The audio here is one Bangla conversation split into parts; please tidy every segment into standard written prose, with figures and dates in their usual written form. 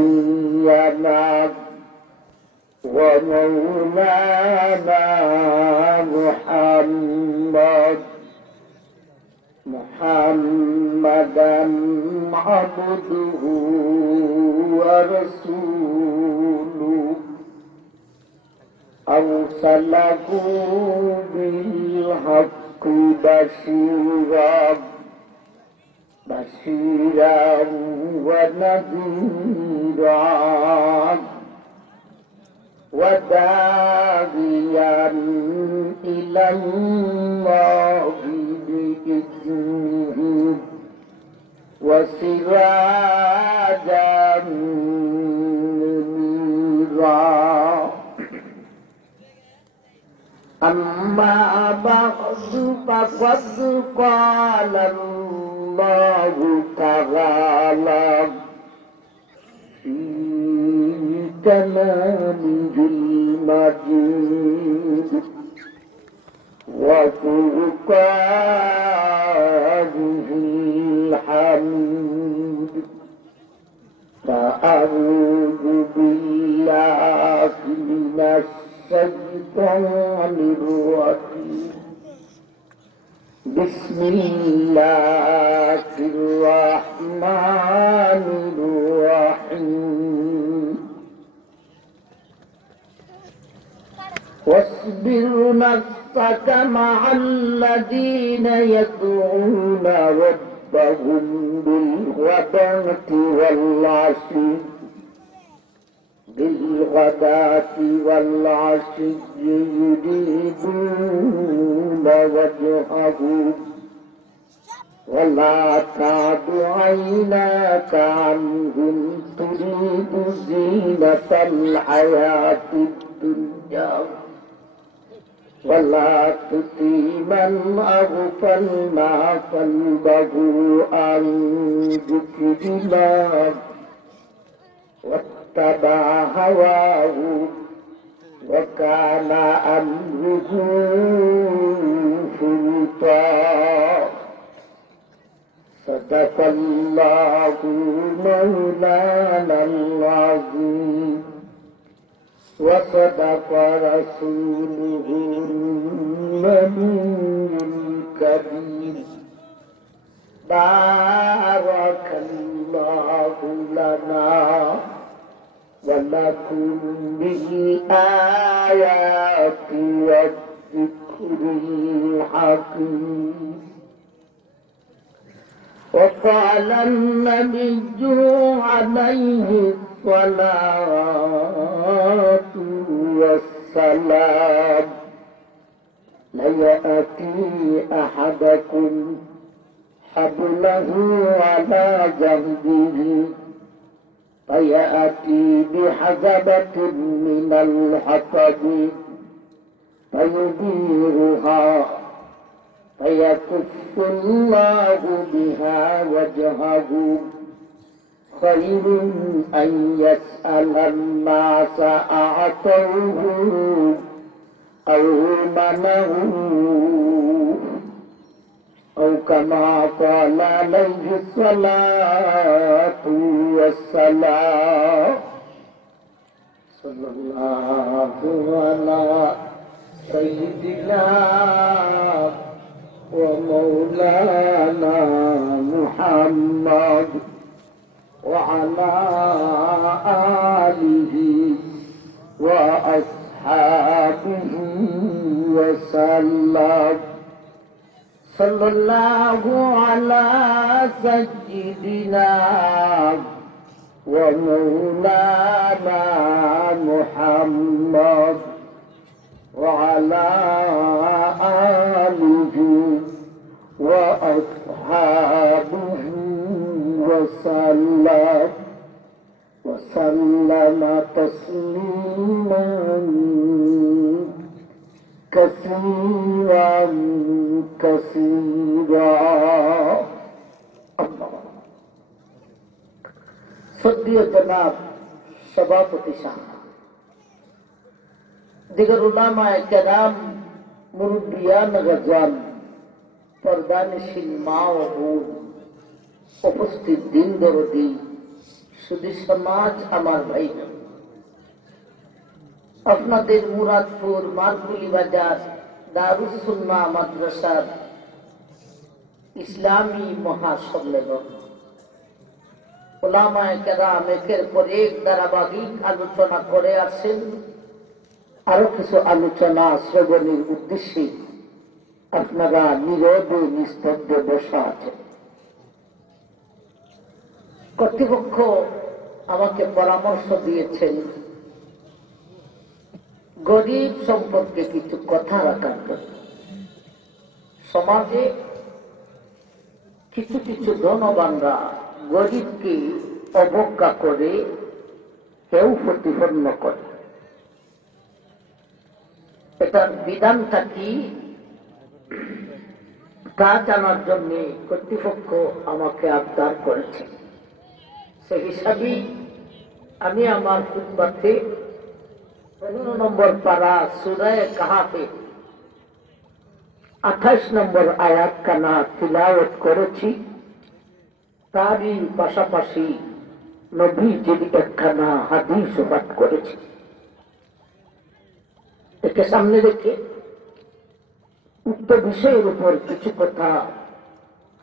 نبينا ومولانا محمدا عبده ورسوله أرسله بالحق بشيرا ونذيرا وداعيا إلى الله بإذنه وسراجا منيرا. أما بعد فقد قال الله تعالى في كلامه المجيد وفرقانه الحميد. فأعوذ بالله من الشيطان الرجيم. بسم الله الرحمن الرحيم. واصبر نفسك مع الذين يدعون ربهم بالغداة والعشي يريدون وجهه ولا تعد عيناك عنهم تريد زينة الحياة الدنيا ولا تطع من أغفلنا قلبه عن ذكرنا واتبع هواه وكان أمره فرطا. صدق الله مولانا العظيم وصدق رسوله النبي الكريم. بارك الله لنا ولكم بالآيات والذكر الحكيم. وقال النبي عليه الصلاة والسلام: ليأتي أحدكم حبله على جنبه فيأتي بحزبة من الحطب فيديرها فيكف الله بها وجهه. خير أن يسأل الناس أعطوه أو منعوه أو كما قال عليه الصلاة والسلام. صلى الله على سيدنا ومولانا محمد وعلى آله وأصحابه وسلم. صلى الله على سيدنا ومولانا محمد وعلى آله وأصحابه وسلم تسليما كثيرا كثيرا. صديق جناب সভাপতি সাহেব, দিগর উলামায়ে কেরাম, মুরব্বিয়ান গজাল, পর্দানিশীন মা ও বোন, উপস্থিত দিন দরদি শুধু সমাজ আমার ভাই, আপনাদের মুরাদপুর মারকুলি বাজার দারুস সুন্নাহ মাদ্রাসার ইসলামী মহাসম্মেলন উলামায়ে কেরাম একের পর এক ধারাবাহিক আলোচনা করে আসেন। আরো কিছু আলোচনা শ্রবণের উদ্দেশ্যে আপনারা নীরবে নিস্তব্ধে বসা আছেন। কর্তৃপক্ষ আমাকে পরামর্শ দিয়েছেন গরিব সম্পর্কে কিছু কথা রাখার জন্য। সমাজে কিছু কিছু ধনবানরা গরিবকে অবজ্ঞা করে, কেউ প্রতিপন্ন করে। এটার বিধানটা কি তা জানার জন্য কর্তৃপক্ষ আমাকে আবদার করেছে। সে হিসাবে আমি আমার খুতবাতে 15 নম্বর পারা সূরা কাহাফে 28 নম্বর আয়াত কানা তিলাওয়াত করেছি। তারই পাশাপাশি নবীজির একখানা হাদিস পাঠ করেছি। একে সামনে রেখে উক্ত বিষয়ের উপর কিছু কথা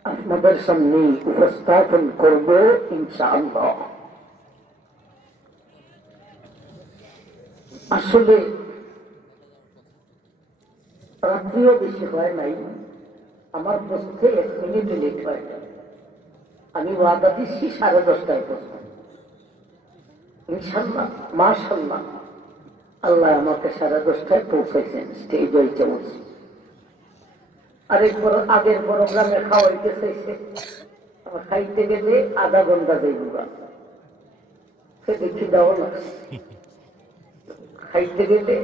আপনাদের সামনে উপস্থাপন করব ইনশাআল্লাহ। আসলে রাত্রিও বেশি হয় নাই, আমার বসতে 1 মিনিট লেট হয় না। আমি ওয়াদা দিচ্ছি 10:30টায় বসব ইনশাআল্লাহ। মাশাআল্লাহ, আল্লাহ আমাকে 10:30টায় পৌঁছাইছেন, স্টেজ হইতে বলছি। আরেকবার আগের প্রোগ্রামে খাওয়াইতে চাইছে, আমার খাইতে গেলে আধা ঘন্টা যাইব, সে দেখি দেওয়া লাগছে। খাইতে গেলে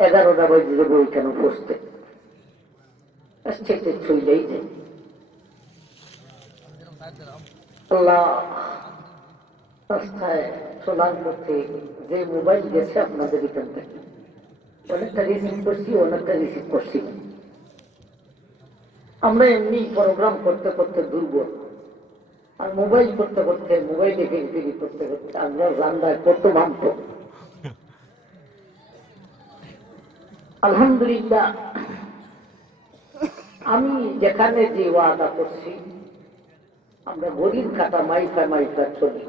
11টা বাজে যাবো ওইখানে বসতে, সেটা চলেই যাই। আল্লাহ রাস্তায় চলার পথে যে মোবাইল গেছে আপনাদের এখান থেকে অনেকটা রিসিভ করছি, অনেকটা রিসিভ করছি। আমরা এমনি প্রোগ্রাম করতে করতে দুর্বল, আর মোবাইল করতে করতে মোবাইলে ফেরি করতে করতে আমরা রান্নায় কত মানত। আলহামদুলিল্লাহ, আমি যেখানে যে ওয়াদা করছি, আমরা গরিব কাটা মাইফা চলি,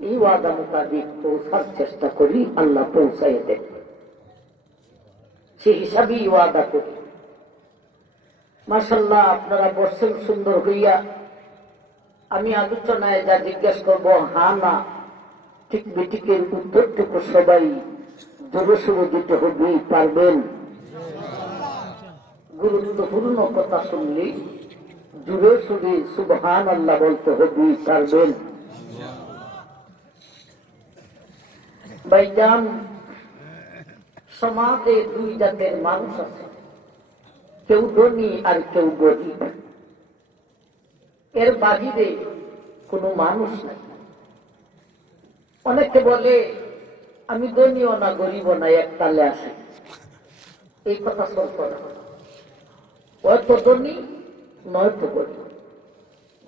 এই ওয়াদা মোতাবিক পৌঁছার চেষ্টা করি, আল্লাহ পৌঁছাই দেন, সে হিসাবেই ওয়াদা করি। মাশাআল্লাহ, আপনারা বসছেন সুন্দর হইয়া। আমি আলোচনায় যা জিজ্ঞেস করব, হা না ঠিক বেটিকের উত্তরটুকু সবাই জোরে সোরে দিতে হবে, পারবেন? গুরুত্বপূর্ণ কথা শুনলে জোরে সোরে সুবহানাল্লাহ বলতে হবে, পারবেন? ভাইজান, সমাজে 2 জাতের মানুষ আছে, কেউ ধনী আর কেউ গরিব। এর বাহিরে কোনো মানুষ নাই। অনেকে বলে আমি ধনীও না গরিবও না, একতালে আসে। এই কথা সত্য না। হয়তো ধনী নয়তো গরিব,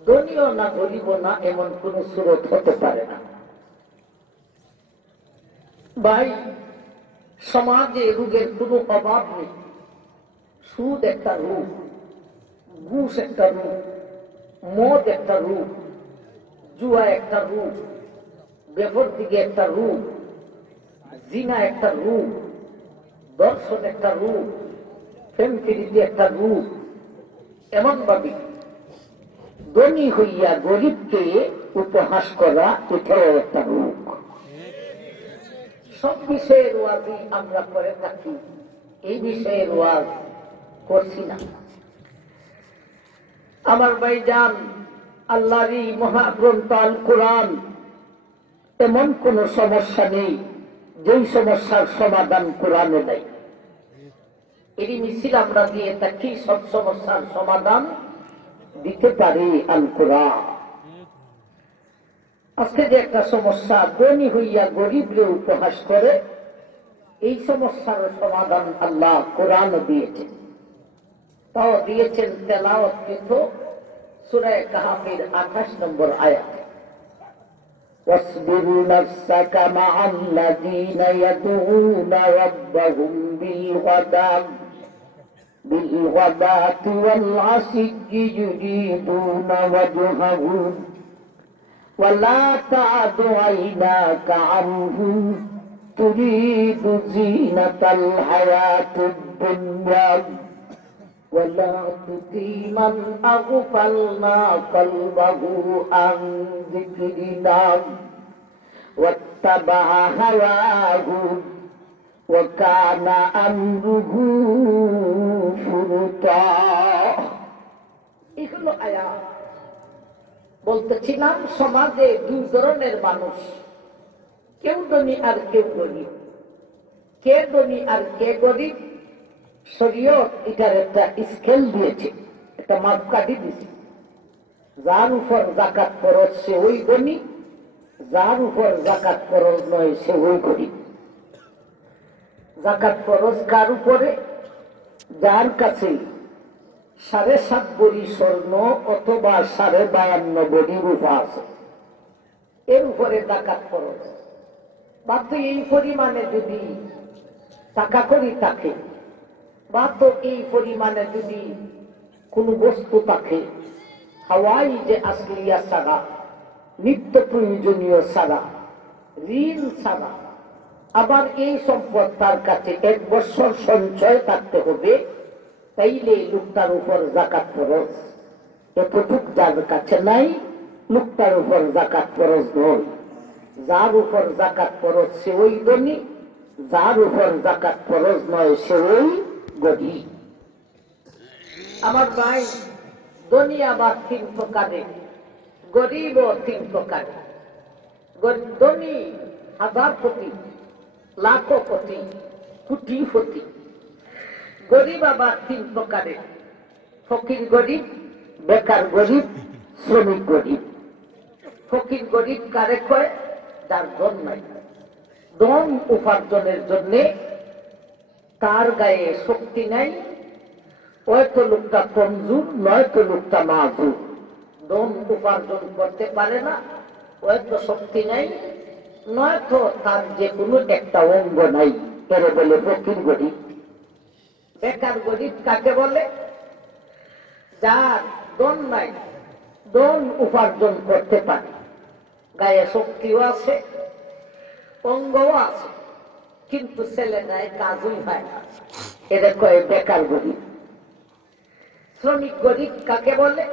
ধনীও না গরিবও না এমন কোন সুরত হতে পারে না। ভাই, সমাজে রোগের কোনো অভাব নেই। সুদ একটা রূপ, ঘুষ একটা রূপ, মদ একটা রূপ, জুয়া একটা রূপ, বেপরদিকে একটা রূপ, জিনা একটা রূপ, দর্শন একটা রূপ, প্রেমপ্রীতি একটা রূপ। এমন ভাবে ধনী হইয়া গরিবকে উপহাস করা, এটাও একটা রূপ। সব বিষয়ের ওয়াজই আমরা করে থাকি, এই বিষয়ের ওয়াজ করছি না। আমার ভাইজান, আল্লাহরই মহাগ্রন্থ আল কোরআন এমন কোন সমস্যা নেই যেই সমস্যার সমাধান কোরআনে নেই। এরই মিছিল আমরা দিয়ে থাকি, সব সমস্যার সমাধান দিতে পারি আল কোরআন। আজকে যে একটা সমস্যা, ধনী হইয়া গরিবরে উপহাস করে, এই সমস্যার সমাধান আল্লাহ কোরআন দিয়েছেন। তাও দিয়েছেন তেলাওয়াতকৃত সূরা কাহাফের 28 নম্বর আয়াত। واصبر نفسك مع الذين يدعون ربهم بالغداة والعشي يريدون وجهه ولا تعد عيناك عنهم تريد زينة الحياة الدنيا ولا تطع من أغفلنا قلبه عن ذكرنا واتبع هواه وكان أمره فرطا। এগুলো আয়াত বলতেছিলাম। সমাজে দুই ধরনের মানুষ, কেউ ধনী আর কেউ গরিব। কে ধনী আর কে গরিব শরীয়ত এটার একটা স্কেল দিয়েছে, একটা মাপকাঠি দিয়েছে। যার উপর যাকাত ফরজ সে ওই ধনী, যার উপর যাকাত ফরজ নয় সে ওই গরিব। যাকাত ফরজ কার উপরে? যার কাছে 7.5 ভরি স্বর্ণ অথবা 52.5 ভরি রূপা আছে, এর উপরে যাকাত ফরজ। বা তো এই পরিমাণে যদি টাকা করি থাকে, বা তো এই পরিমাণে যদি কোন বস্তু থাকে, হাওয়াই যে আসলিয়া ছাড়া, নিত্য প্রয়োজনীয় ছাড়া, ঋণ ছাড়া, আবার এই সম্পদ তার কাছে 1 বছর সঞ্চয় থাকতে হবে, তাইলে লোকটার উপর যাকাত ফরজ। এতটুক যার কাছে নাই, লোকটার উপর যাকাত ফরজ নয়। যার উপর যাকাত ফরজ সে ওই ধনী, যার উপর যাকাত ফরজ নয় সে ওই গরিব। আমার ভাই, ধনী আবার 3 প্রকারের, গরিব 3 প্রকারের। ধনী 1000 কোটি, লাখ কোটি, কোটিপতি। গরিব আবার 3 প্রকারের, ফকির গরিব, বেকার গরিব, শ্রমিক গরিব। ফকির গরিব কারে কয়? যার ধন নাই। ধন উপার্জনের জন্য তার গায়ে শক্তি নাই, হয়তো লোকটা কমজোর, নয়তো লোকটা মাজুর। ধন উপার্জন করতে পারে না, হয়তো শক্তি নাই, নয়তো তার যে কোনো একটা অঙ্গ নাই, এর বলে ফকির গরিব। বেকার গরিব কাকে বলে? যার ধন নাই, ধন উপার্জন করতে পারে, গায়ে শক্তিও আছে, অঙ্গও আছে, কিন্তু ছেলে নাই, কাজই হয় না, এদের কয়ে বেকার গরিব। শ্রমিক গরিব কাকে বলে?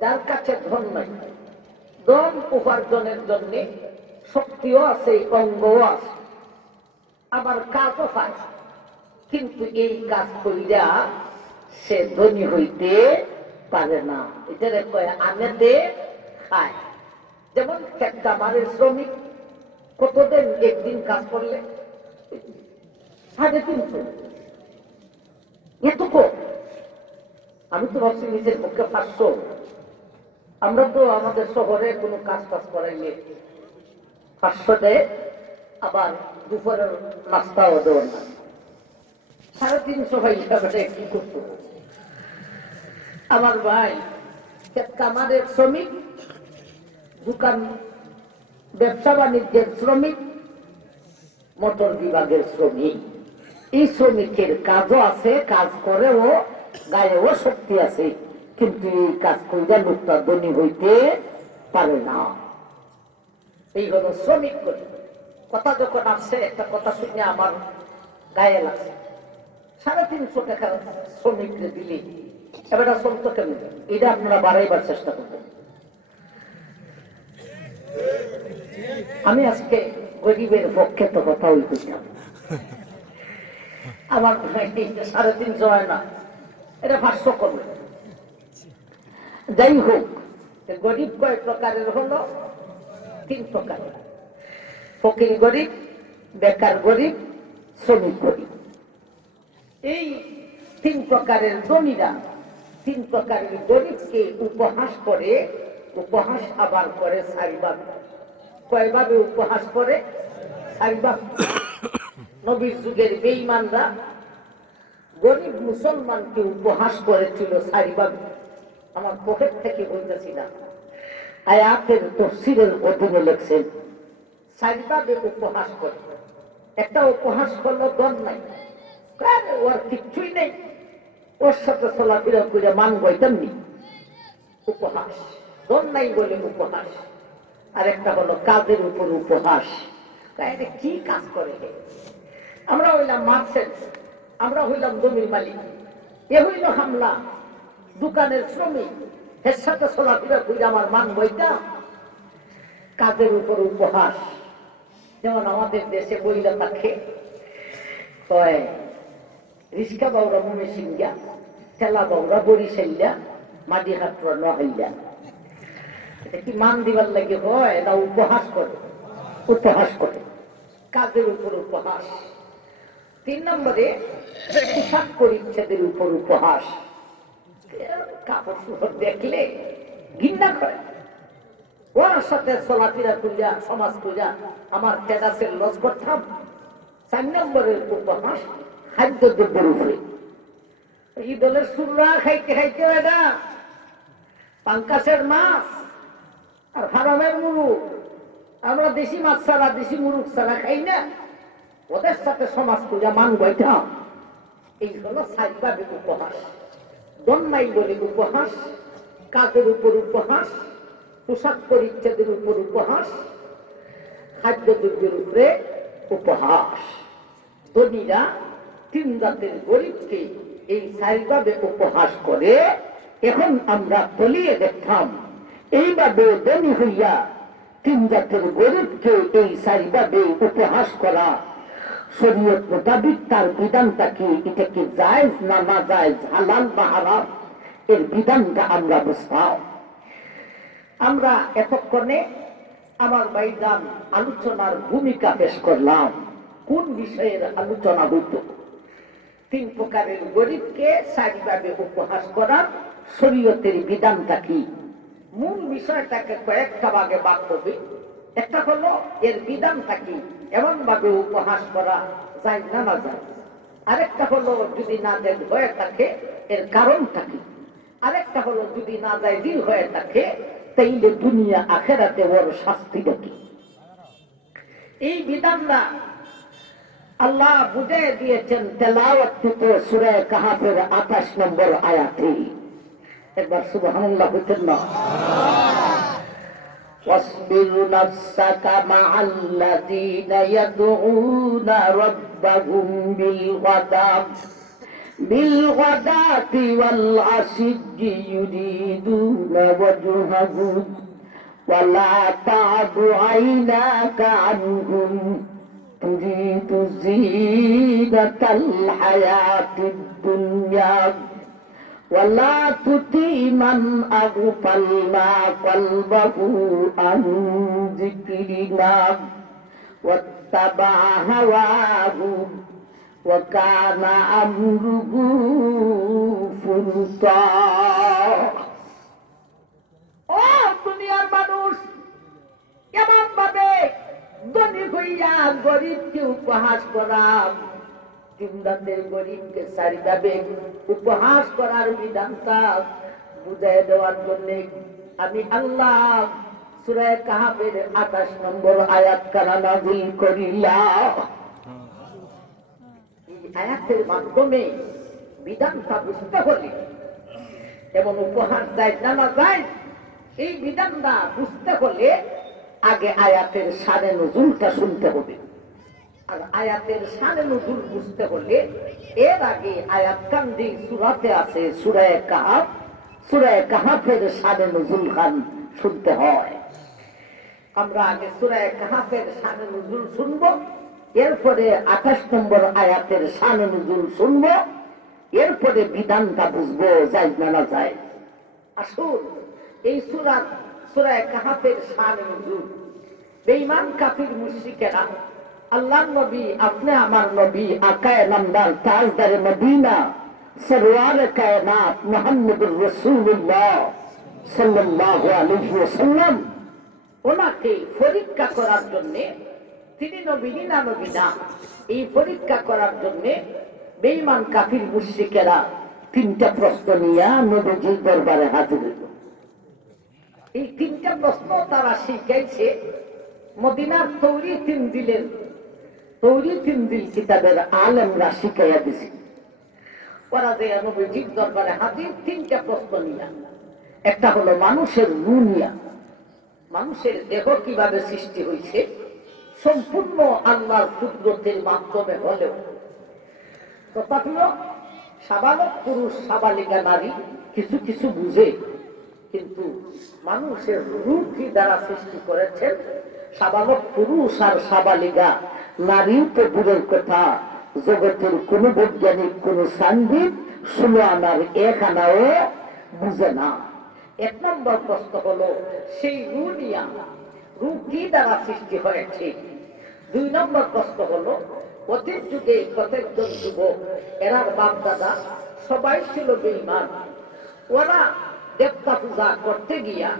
যার কাছে ধন নাই, ধন উপার্জনের জন্য শক্তিও আছে, অঙ্গও আছে, আবার কাজও পায়, কিন্তু এই কাজ কইরা সে ধনী হইতে পারে না। এটারে কয় আনেতে খায়। যেমন খেতকামারের শ্রমিক কতদিন একদিন কাজ করলে? 350। এত কম? আমি তো ভাবছি নিজের পক্ষে 500। আমরা তো আমাদের শহরে কোনো কাজ টাজ করাইলে 500 দেয়, আবার দুপুরের নাস্তাও দেওয়ার না। 350 ভাই হিসাবে কি করতে? আমার ভাই খেতকামারের শ্রমিক, দোকান ব্যবসা বাণিজ্যের শ্রমিক, মোটর বিভাগের শ্রমিক। এই শ্রমিকের কাজও আছে, কাজ করেও, গায়েও শক্তি আছে, কিন্তু এই কাজ কইরা লোকটা ধনী হইতে পারে না। এই হলো শ্রমিক গরিব। কথা যখন আসছে, একটা কথা শুনে আমার গায়ে লাগছে। 350 টাকার শ্রমিককে দিলে এবারটা চলতো কেন? এটা আপনারা বাড়াইবার চেষ্টা করবেন। আমি আজকে গরিবের পক্ষে তো কথা বলছিলাম। আমার 350 হয় না, এটা 500 করবে। যাই হোক, গরিব কয় প্রকারের হলো? 3 প্রকারের। ফকির গরিব, বেকার গরিব, শ্রমিক গরিব। এই 3 প্রকারের ধনীরা 3 প্রকারের গরিবকে উপহাস করে। উপহাস আবার করে 4 ভাবে। কয়ভাবে উপহাস করে? 4 ভাবে। নবীর যুগের বেঈমানরা গরিব মুসলমানকে উপহাস করেছিল 4 ভাবে। আমার পকেট থেকে বলতেছি না, আয়াতের তফসিরের অধীনে লিখছেন সাইডভাবে উপহাস করে। একটা উপহাস করলো দন নাই, ওর কিচ্ছুই নেই, ওর সাথে চলাফেরা করে মানব তেমনি উপহাস, দন নাই বলে উপহাস। আর একটা হলো কাজের উপর উপহাস, কি কাজ করে? আমরা হইলাম মার্চেন্ট, আমরা হইলাম জমির মালিক, এ হইল হামলা দোকানের শ্রমিক, এর সাথে চলাফেরা করে আমার মান বইটা। কাজের উপর উপহাস। যেমন আমাদের দেশে বইলা থাকে রিস্কা বাউরা মনে সিংহা, ঠেলা বাউরা বরিশাইয়া, মাটি হাটরা নহাইয়া। এটা কি মান দিবার লাগে হয় না উপহাস করে? উপহাস করে, কাজের উপর উপহাস। 3 নম্বরে পোশাক পরিচ্ছেদের উপর উপহাস। কাপড় চোপড় দেখলে ঘৃণা করে, ওর সাথে চলাফেরা করিয়া সমাজ করিয়া আমার টেরাসের লস করতাম। 4 নম্বরের উপহাস খাদ্য দ্রব্যের উপরে। ঈদলের সুররা খাইতে খাইতে এটা পাঙ্কাশের মাছ আর হারামের মুরুখ, আমরা দেশি মাছ ছাড়া দেশি মুরুখ ছাড়া খাই না, ওদের সাথে সমাজ পূজা মান বৈঠাম। এই হলো সাইডভাবে উপহাস। দন্যাই বলে উপহাস, কাজের উপর উপহাস, পোশাক পরিচ্ছেদের উপর উপহাস, খাদ্য দ্রব্যের উপরে উপহাস। ধনীরা 3 জাতের গরিবকে এই সাইডভাবে উপহাস করে। এখন আমরা তলিয়ে দেখতাম এইভাবে ধনী হইয়া 3 জাতের গরিবকে এই সাইডভাবে উপহাস করা শরীয়ত মোতাবিক তার বিধানটা কি? এটা কি জায়েজ না না জায়েজ, হালাল বা হারাম, এর বিধানটা আমরা বুঝতাম। আমরা এতক্ষণে আমার ভাইজান আলোচনার ভূমিকা পেশ করলাম। কোন বিষয়ের আলোচনা হইত? 3 প্রকারের গরিবকে সারিভাবে উপহাস করার শরীয়তের বিধানটা কি? মূল বিষয়টাকে কয়েকটা ভাগে ভাগ করবে। একটা হলো এর বিধানটা কি, এমন ভাবে উপহাস করা যায় না না যায়। আরেকটা হলো যদি না যায় হয়ে থাকে এর কারণটা কি। আরেকটা হলো যদি না যায় দিল হয়ে থাকে তাইলে দুনিয়া আখেরাতে ওর শাস্তিটা কি। এই বিধানটা আল্লাহ বুঝে দিয়েছেন তেলাওয়াতকৃত সূরা কাহাফের 28 নম্বর আয়াতে। একবার সুবহানাল্লাহ বলতেন না? واصبر نفسك مع الذين يدعون ربهم بالغداة والعشي يريدون وجهه ولا تعد عيناك عنهم تريد زينة الحياة الدنيا ولا تطع من أغفلنا قلبه عن ذكرنا واتبع هواه وكان أمره فرطا। ও দুনিয়ার মানুষ, এমন ভাবে ধনী হইয়া গরিবকে উপহাস করা, 3 জাতের গরিবকে সারিভাবে উপহাস করার বিধানটা বুঝাই দেওয়ার জন্য আমি আল্লাহ সূরা কাহাফের 28 নম্বর আয়াত কানা নাযিল করিলাম। এই আয়াতের মাধ্যমে বিধানটা বুঝতে হলে, এমন উপহাস যায় না না যায়, এই বিধানটা বুঝতে হলে আগে আয়াতের শানে নুজুলটা শুনতে হবে। আর আয়াতের শানে নুজুল বুঝতে হলে এর আগে আয়াত কান্দি সূরাতে আছে সূরা কাহাফ, সূরা কাহাফের শানে নুজুল খান শুনতে হয়। আমরা আগে সূরা কাহাফের শানে নুজুল শুনবো, এরপরে 28 নম্বর আয়াতের শানে নুজুল শুনবো, এরপরে বিধানটা বুঝবো যায় না না যায়। আসুন এই সূরা কাহাফের শানে নুজুল। বেঈমান কাফির মুশরিকেরা আল্লাহর নবী, আপনি আমার নবী, আকায়ে নামদার তাজদারে মদিনা সরওয়ারে কায়নাত মুহাম্মদুর রাসূলুল্লাহ সাল্লাল্লাহু আলাইহি ওয়াসাল্লাম, ওনাকে পরীক্ষা করার জন্য, তিনি নবী না নবী না, এই পরীক্ষা করার জন্য বেঈমান কাফির মুশরিকেরা 3টা প্রশ্ন নিয়ে নবীজির দরবারে হাজির হইল। এই তিনটা প্রশ্ন তারা শিখাইছে মদিনার তৈরি তিন দিল কিতাবের আলেমরা শিখাইয়া দিছে। ওরা যে নবীজির দরবারে হাজির তিনটা প্রশ্ন নিয়া, একটা হলো মানুষের রূহ নিয়া, মানুষের দেহ কিভাবে সৃষ্টি হয়েছে, সম্পূর্ণ আল্লাহর কুদরতের মাধ্যমে হলেও তথাপিও সাবালক পুরুষ সাবালিকা নারী কিছু কিছু বুঝে, কিন্তু মানুষের রূহ কি দ্বারা সৃষ্টি করেছেন সাবালক পুরুষ আর সাবালিকা নারী তো দূরের কথা, জগতের কোন বৈজ্ঞানিক কোন সাংবিদ 16 আনার 1 আনাও বুঝে না। 1 নম্বর প্রশ্ন হলো সেই রূহ নিয়া, রূহ কি দ্বারা সৃষ্টি হয়েছে। 2 নম্বর প্রশ্ন হলো অতীত যুগে কতজন যুবক এরার বাপ দাদা সবাই ছিল বেঈমান, ওরা দেবতা পূজা করতে গিয়া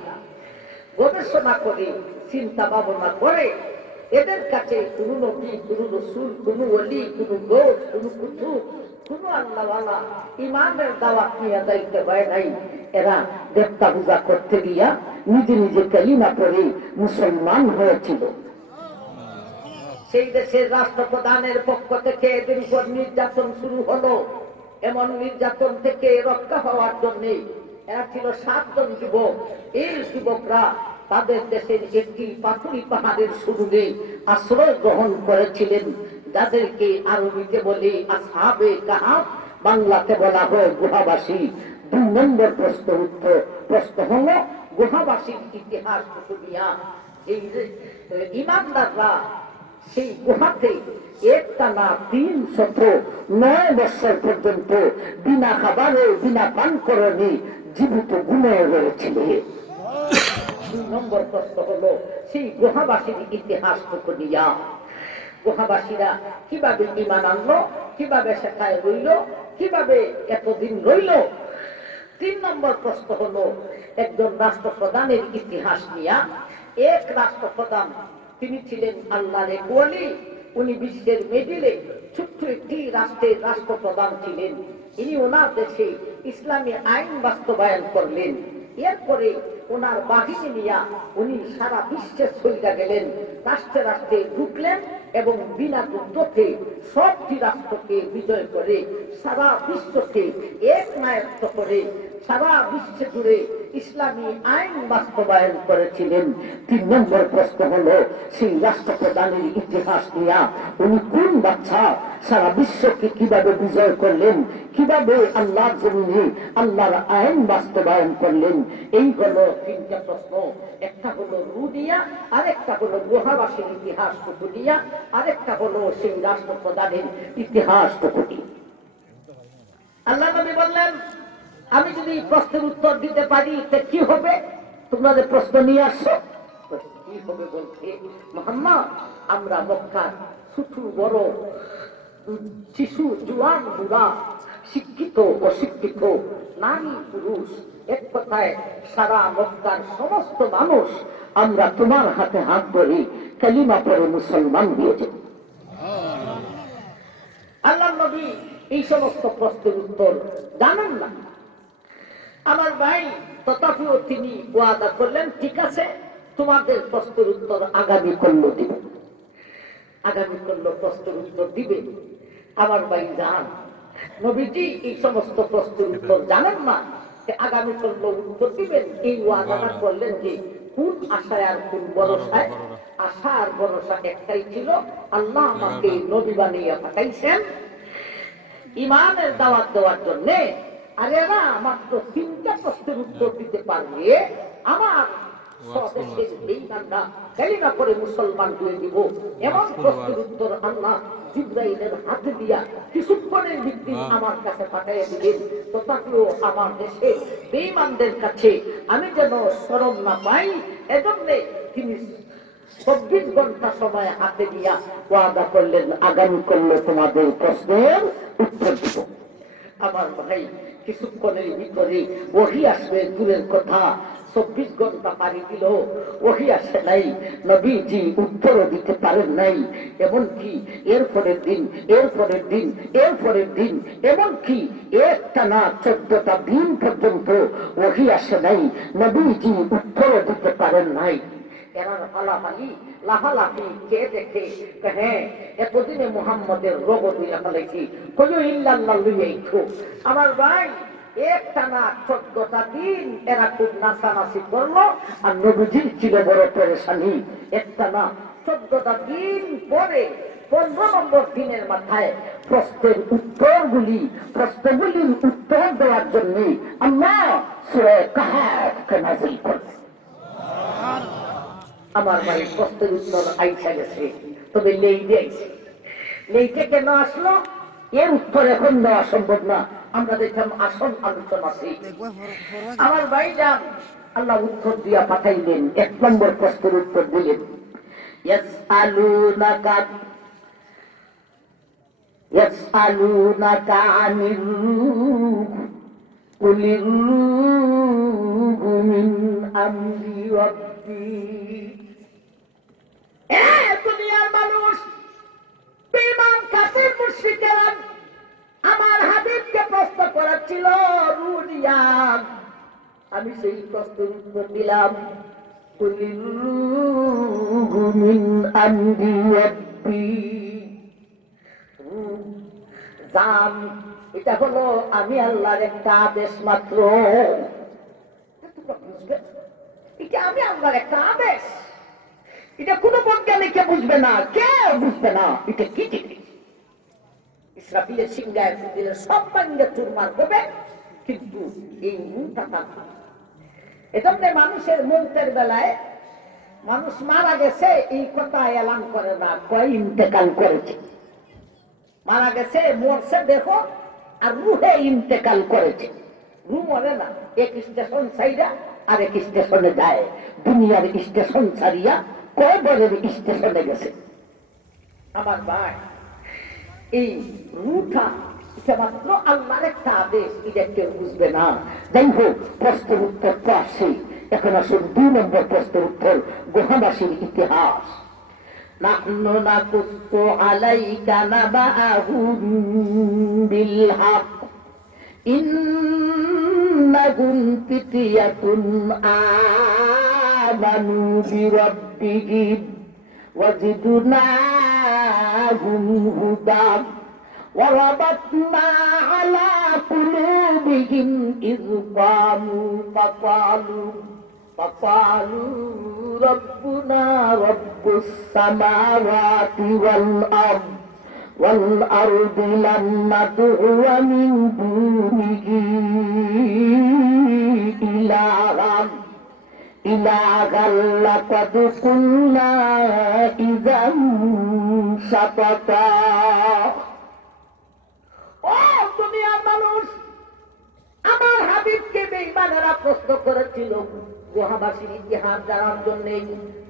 গবেষণা করে চিন্তা ভাবনা করে এদের কাছে কোন নবী, কোন রসুল, কোন ওলি, কোন গোস, কোন কুতুব, কোন আল্লাহওয়ালা ইমানের দাওয়াত নিয়ে যাইতে হয় নাই। এরা দেবতা পূজা করতে গিয়া নিজে নিজে কালিমা পড়ে মুসলমান হয়েছিল। সেই দেশের রাষ্ট্রপ্রধানের পক্ষ থেকে এদের উপর নির্যাতন শুরু হলো। এমন নির্যাতন থেকে রক্ষা পাওয়ার জন্য এরা ছিল 7 জন যুবক। এই যুবকরা তাদের দেশের একটি পাথুরি পাহাড়ের শুরুতে আশ্রয় গ্রহণ করেছিলেন, যাদেরকে আরবিতে বলে আসহাবে কাহাফ, বাংলাতে বলা হয় গুহাবাসী। 2 নম্বর প্রশ্ন হল গুহাবাসীর ইতিহাস শুনিয়া এই ইমানদাররা সেই গুহাতে একটানা 309 বছর পর্যন্ত বিনা খাবারে বিনা পান করণে জীবিত ঘুমিয়ে রয়েছিল। 2 নম্বর প্রশ্ন হলো সেই গুহাবাসীর ইতিহাসটুকু নিয়া গুহাবাসীরা কিভাবে ঈমান আনলো, কিভাবে সেখানে রইল, কিভাবে এতদিন রইল। 3 নম্বর প্রশ্ন হলো একজন রাষ্ট্রপ্রধানের ইতিহাস নিয়া। এক রাষ্ট্রপ্রধান, তিনি ছিলেন আল্লাহর এক ওলি। উনি বিশ্বের মিডিলে ছোট্ট একটি রাষ্ট্রের রাষ্ট্রপ্রধান ছিলেন। ইনি ওনার দেশে ইসলামী আইন বাস্তবায়ন করলেন। এরপরে ওনার বাহিনী নিয়া উনি সারা বিশ্বে ছড়িয়ে গেলেন, রাষ্ট্রে রাষ্ট্রে ঢুকলেন এবং বিনা যুদ্ধতে সবটি রাষ্ট্রকে বিজয় করে সারা বিশ্বকে একনায়ত্ত করে সারা বিশ্ব জুড়ে ইসলামী আইন বাস্তবায়ন করেছিলেন। 3 নম্বর প্রশ্ন হলো সেই রাষ্ট্রপ্রধানের ইতিহাস নিয়া উনি কোন বাচ্চা সারা বিশ্বকে কিভাবে বিজয় করলেন, কিভাবে আল্লাহর জমিনে আল্লাহর আইন বাস্তবায়ন করলেন। এই হলো 3টা প্রশ্ন। একটা হলো রূহ নিয়া, আরেকটা হলো গুহাবাসীর ইতিহাসটুকু নিয়া, আরেকটা হলো সেই রাষ্ট্রপ্রধানের ইতিহাসটুকু নিয়ে। আল্লাহ নবী বললেন, আমি যদি প্রশ্নের উত্তর দিতে পারি তা কি হবে? তোমরা যে প্রশ্ন নিয়ে আসছো কি হবে বলতে, মুহাম্মদ আমরা মক্কার ছোট বড় শিশু জোয়ান বুড়া শিক্ষিত অশিক্ষিত নারী পুরুষ এক কথায় সারা মক্কার সমস্ত মানুষ আমরা তোমার হাতে হাত ধরে কালিমা পড়ে মুসলমান হয়েছে। আল্লাহ নবী এই সমস্ত প্রশ্নের উত্তর জানেন না। আমার ভাই তথাপিও তিনি ওয়াদা করলেন, ঠিক আছে তোমাদের প্রশ্নের উত্তর আগামী করল দিবে, আগামী করল প্রশ্নের উত্তর দিবে। আমার ভাই জান নবীজি এই সমস্ত প্রশ্নের উত্তর জানেন না, আগামী করল উত্তর দিবেন। এই ওয়াদাটা করলেন যে কোন আশায় আর কোন ভরসায়? আশা আর ভরসা একটাই ছিল, আল্লাহ আমাকে নবী বানিয়ে পাঠাইছেন ইমানের দাওয়াত দেওয়ার জন্য। আর এরা মাত্র 3টা প্রশ্নের উত্তর দিতে পারলে আমার স্বদেশের বেঈমানরা কালিমা করে মুসলমান হয়ে দিব। এমন প্রশ্নের উত্তর আল্লাহ জিবরাইলের হাতে দিয়া কিছুক্ষণের ভিত্তি আমার কাছে পাঠিয়ে দিলেন। তথাপিও আমার দেশে বেঈমানদের কাছে আমি যেন শরম না পাই, এজন্য তিনি 24 ঘন্টা সময় হাতে দিয়া ওয়াদা করলেন, আগামী করলে তোমাদের প্রশ্নের উত্তর দিব। আমার ভাই কিছুক্ষণের ভিতরে ওহী আসবে দূরের কথা, 24 ঘন্টা পারি দিল, ওহি আসে নাই, নবীজি উত্তরও দিতে পারেন নাই। এমনকি এরপরের দিন, এরপরের দিন, এরপরের দিন, এমনকি একটানা 14টা দিন পর্যন্ত ওহি আসে নাই, নবীজি উত্তরও দিতে পারেন নাই। এরা হালাহালি লাফালাফি কে দেখে, হ্যাঁ এতদিনে মুহাম্মদের রোগ দিয়ে ফেলেছি, কোনো ইল্লাল্লাহ লইয়াই খুব। আমার ভাই একটানা 14টা দিন এরা খুব নাচানাচি করলো, আর নবীজির ছিল বড় পেরেশানি। একটানা 14টা দিন পরে 15 নম্বর দিনের মাথায় প্রশ্নগুলির উত্তর দেওয়ার জন্য আল্লাহ সূরা কাহফকে নাযিল করলেন। আমার ভাই প্রশ্নের উত্তর আইসা গেছে, তবে লেইটে আইছে। লেইটে কেন আসলো এর উত্তর এখন দেওয়া সম্ভব না, আমরা দেখলাম আসল আলোচনা শেষ। আমার ভাই যান আল্লাহ উত্তর দিয়া পাঠাইলেন। 1 নম্বর প্রশ্নের উত্তর দিলেন, ইয়াসআলুনাকা আনির রূহ কুলির রূহু মিন আমরি রাব্বি। দুনিয়ার মানুষ, বেঈমান কাফির মুশরিকেরা আমার হাবিবকে প্রশ্ন করেছিল রুহিয়া, আমি সেই প্রশ্নের উত্তর দিলাম কুলির রূহু মিন আমরি রাব্বি। জান, এটা হলো আমি আল্লাহর একটা আদেশ মাত্র। এটা আমি আল্লাহর একটা আদেশ, এটা কোন বৈজ্ঞানিকে বুঝবে না, কেউ বুঝবে না এটা কি জিনিস। ইসরাফিলের সিংহায় দিলে সব ভাঙ্গে চুরমার হবে, কিন্তু এই মুখটা থাকবে। এজন্য মানুষের মৌতের বেলায় মানুষ মারা গেছে এই কথা এলান করে না, কয় ইন্তেকাল করেছে। মারা গেছে, মরছে দেখো, আর রুহে ইন্তেকাল করেছে। রু মরে না, এক স্টেশন ছাইরা আরেক স্টেশনে যায়। দুনিয়ার স্টেশন ছাড়িয়া কয়বারের স্টেশনে গেছে। আমার ভাই, এই রুটা এটা মাত্র আল্লাহর একটা আদেশ, এটা কেউ বুঝবে না। যাই হোক, প্রশ্নের উত্তর তো আসে। এখন আসুন 2 নম্বর প্রশ্নের উত্তর, গুহাবাসীর ইতিহাস। নাহনু নাকুসু আলাইকা নাবাআহুম বিল হক ইন্নাহুম ফিতয়াতুন আমানু বিরাব্বিহিম ওয়াজিদনাহুম হুদা ওয়ারাবাতনা আলা কুলুবিহিম ইয ক্বামু ফাকালু রব্বুনা রব্বুস সামাওয়াতি ওয়াল আরদি লাম নাদ'উ মিন দুনিহি ইলাহান লাকাদ কুননা ইযান শাতাতা। ও দুনিয়ার মানুষ, আমার হাবিবকে বেঈমানেরা প্রশ্ন করেছিল গুহাবাসীর ইতিহাস জানার জন্য।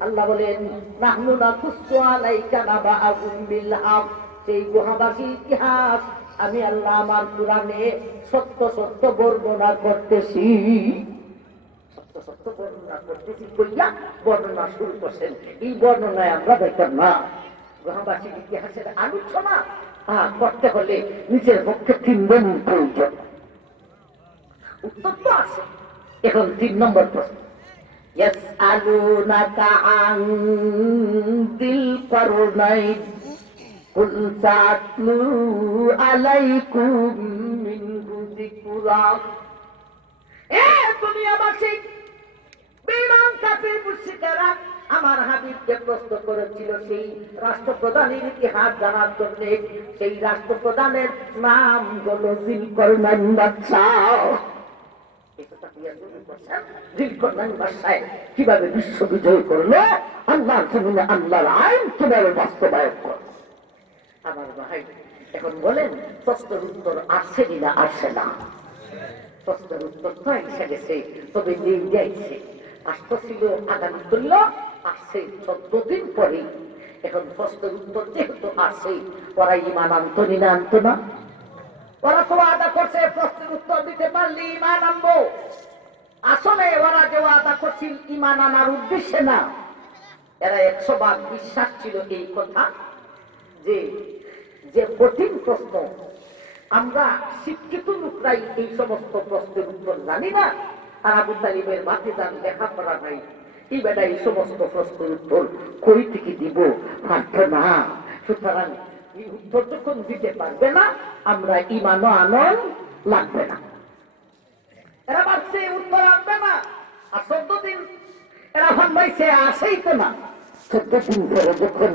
আল্লাহ বলেন, নাহনু নাকুসু আলাইকা নাবাআহুম বিল হক। সেই গুহাবাসীর ইতিহাস আমি আল্লাহ আমার কুরআনে সত্য সত্য বর্ণনা করতেছি। সত্য সত্য বর্ণনা করতেছি কইয়া বর্ণনা শুরু করছেন। এই বর্ণনায় আমরা দেখতাম না গুহাবাসীর ইতিহাসের আলোচনা করতে হলে নিজের পক্ষে 3 দিন প্রয়োজন। উত্তর তো আছে। এখন 3 নম্বর প্রশ্ন, ইয়াসআলুনাকা আন যিল কারনাইন কুল তাতলু আলাইকুম মিনহু যিকরা। দুনিয়াবাসী, বেঈমান কাফির মুশরিকেরা আমার হাবিবকে প্রশ্ন করেছিল সেই রাষ্ট্রপ্রধানের ইতিহাস জানার জন্য। সেই রাষ্ট্রপ্রধানের নাম হলো যিলকরনাইন বাদশাহ। যিলকরনাইন বাদশাহ কিভাবে বিশ্ব বিজয় করলো, আল্লাহর জমিনে আল্লাহর আইন কিভাবে বাস্তবায়ন করলো। আমার ভাই, এখন বলেন প্রশ্নের উত্তর আসছে কিনা আসছে না? প্রশ্নের উত্তর তো এসে গেছে, তবে নিয়ে আইছে। আসতেছিল আগামী তুল্য, আসছে 14 দিন পরে। এখন প্রশ্নের উত্তর যেহেতু আসছে, ওরা ইমান আনতো না আনতো না? ওরা তো আদা করছে প্রশ্নের উত্তর দিতে পারলে ইমান আনবো। আসলে ওরা যে ওয়াদা করছিল ঈমান আনার উদ্দেশ্যে না, এরা 100 ভাগ বিশ্বাস ছিল এই কথা যে যে কঠিন প্রশ্ন, আমরা শিক্ষিত লোকরাই এই সমস্ত প্রশ্নের উত্তর জানি না, আর আবু তালিবের ভাতিজার লেখাপড়া নাই, এই বেটা এই সমস্ত প্রশ্নের উত্তর কই থেকে দিব, পারত না। সুতরাং এই উত্তর যখন দিতে পারবে না, আমরা ঈমানও আনন লাগবে না। এরা ভাবছে উত্তর আসবে না, আর 14 দিন এরা ভাবছে আসেই তো না। 14 দিন পরে যখন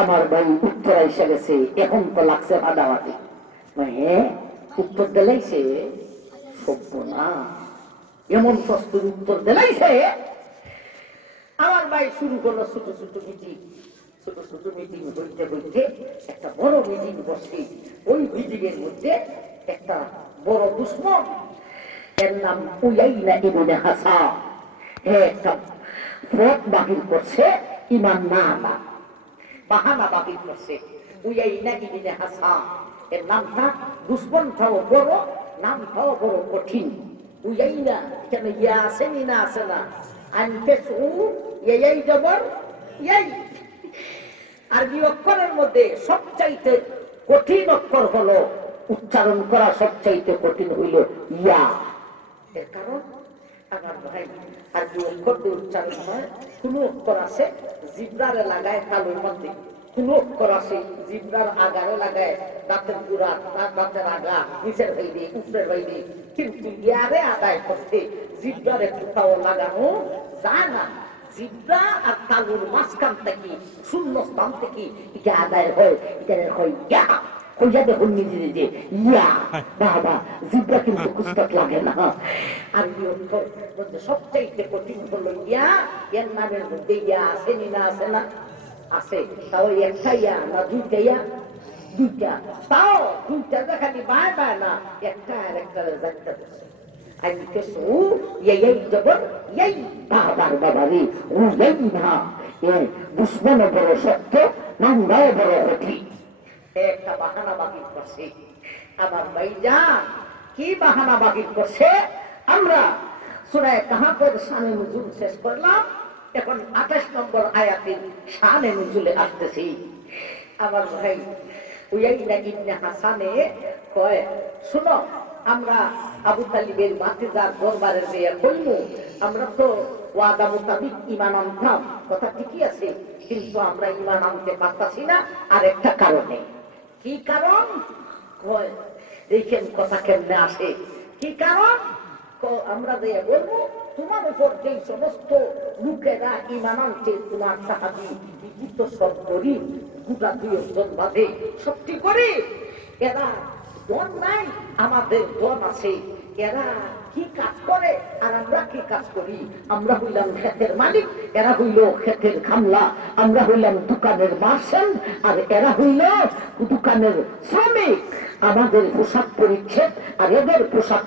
আমার ভাই উত্তর এসে গেছে, এখন তো লাগছে ভাদাবাদি, হ্যাঁ উত্তর দিলাইছে, সভ্য না, এমন প্রশ্নের উত্তর দিলাইছে। আমার ভাই শুরু করলো ছোট ছোট মিটিং, ছোট ছোট মিটিং হইতে হইতে একটা বড় মিটিং বসে। ওই মিটিং এর মধ্যে একটা বড় দুশ্মন, এর নাম উয়াইনা ইবনে হাসান, একটা ফত বাহির করছে, ঈমান না আনা বাহানা বাহির করছে। উয়াইনা ইবনে হাসান এর নামটা, দুশ্মনটাও বড়, নামটাও বড় কঠিন। উয়াইনা কেন ইয়া আছে না আছে না, আনতে এই জবর এই আরবি অক্ষরের মধ্যে সবচাইতে কঠিন অক্ষর হলো, উচ্চারণ করা সবচাইতে কঠিন হইল ইয়া। এর কারণ আমার ভাই আরবি অক্ষর দিয়ে উচ্চারণ হয়, কোন অক্ষর আছে জিব্রারে লাগায় কালোর মধ্যে, কোন অক্ষর আছে জিব্রার আগারে লাগায় দাঁতের গুড়া, দাঁতের আগা নিচের ভাইবে উপরের ভাইবে, কিন্তু ইয়ারে আদায় করতে জিব্রারে কোথাও লাগানো যায় না। জিব্রা আর তালুর মাঝখান থেকে শূন্য স্থান থেকে এটা আদায় হয়, এটা হয় ইয়া। কইয়া দেখুন নিজে নিজে ইয়া, বাবা জিব্রা কিন্তু কুস্তাত লাগে না। আর সবচাইতে কঠিন হলো ইয়া। এর নামের মধ্যে ইয়া আছে না আছে না আছে, তাও একটা ইয়া না দুইটা ইয়া, দুইটা, তাও দুইটা দেখানি বায় বায় না, একটা আর একটা যাইতে বসে। দুশ্মন বড় সত্য, নামরাও বড় কঠিন। একটা বাহানা বাহির করছে আমার ভাইজান। কি বাহানা বাহির করছে? আমরা সূরা কাহাফের শানে নুজুল শেষ করলাম, এখন 28 নম্বর আয়াতের শানে নুজুলে আসতেছি। আমার ভাই উয়াইনা ইবনে হাসানে কয়, শুনো, আমরা আবু তালিবের ভাতিজার দরবারের বিয়ে করল, আমরা তো ওয়াদা মোতাবিক ঈমান আনতাম, কথা ঠিকই আছে, কিন্তু আমরা ঈমান আনতে পারতাছি না আর একটা কারণে। কি কারণ? দেখেন কথা কেমনে আসে। কি কারণ? আমরা দিয়ে বলবো, তোমার উপর যে সমস্ত লোকেরা ঈমান আনছে, তোমার সাহাবী বিচিত্র সব গরিব, গোটা 2 জন বাদে সত্যি করে, এরা ধন নাই, আমাদের ধন আছে। এরা কি কাজ করে আর আমরা কি কাজ করি? আমরা হইলাম ক্ষেতের মালিক, এরা হইল ক্ষেতের খামলা, আমরা হইলাম দোকানের মার্চেন্ট, আর এরা হইল দোকানের শ্রমিক। আমাদের পোশাক পরিচ্ছেদ আর এদের পোশাক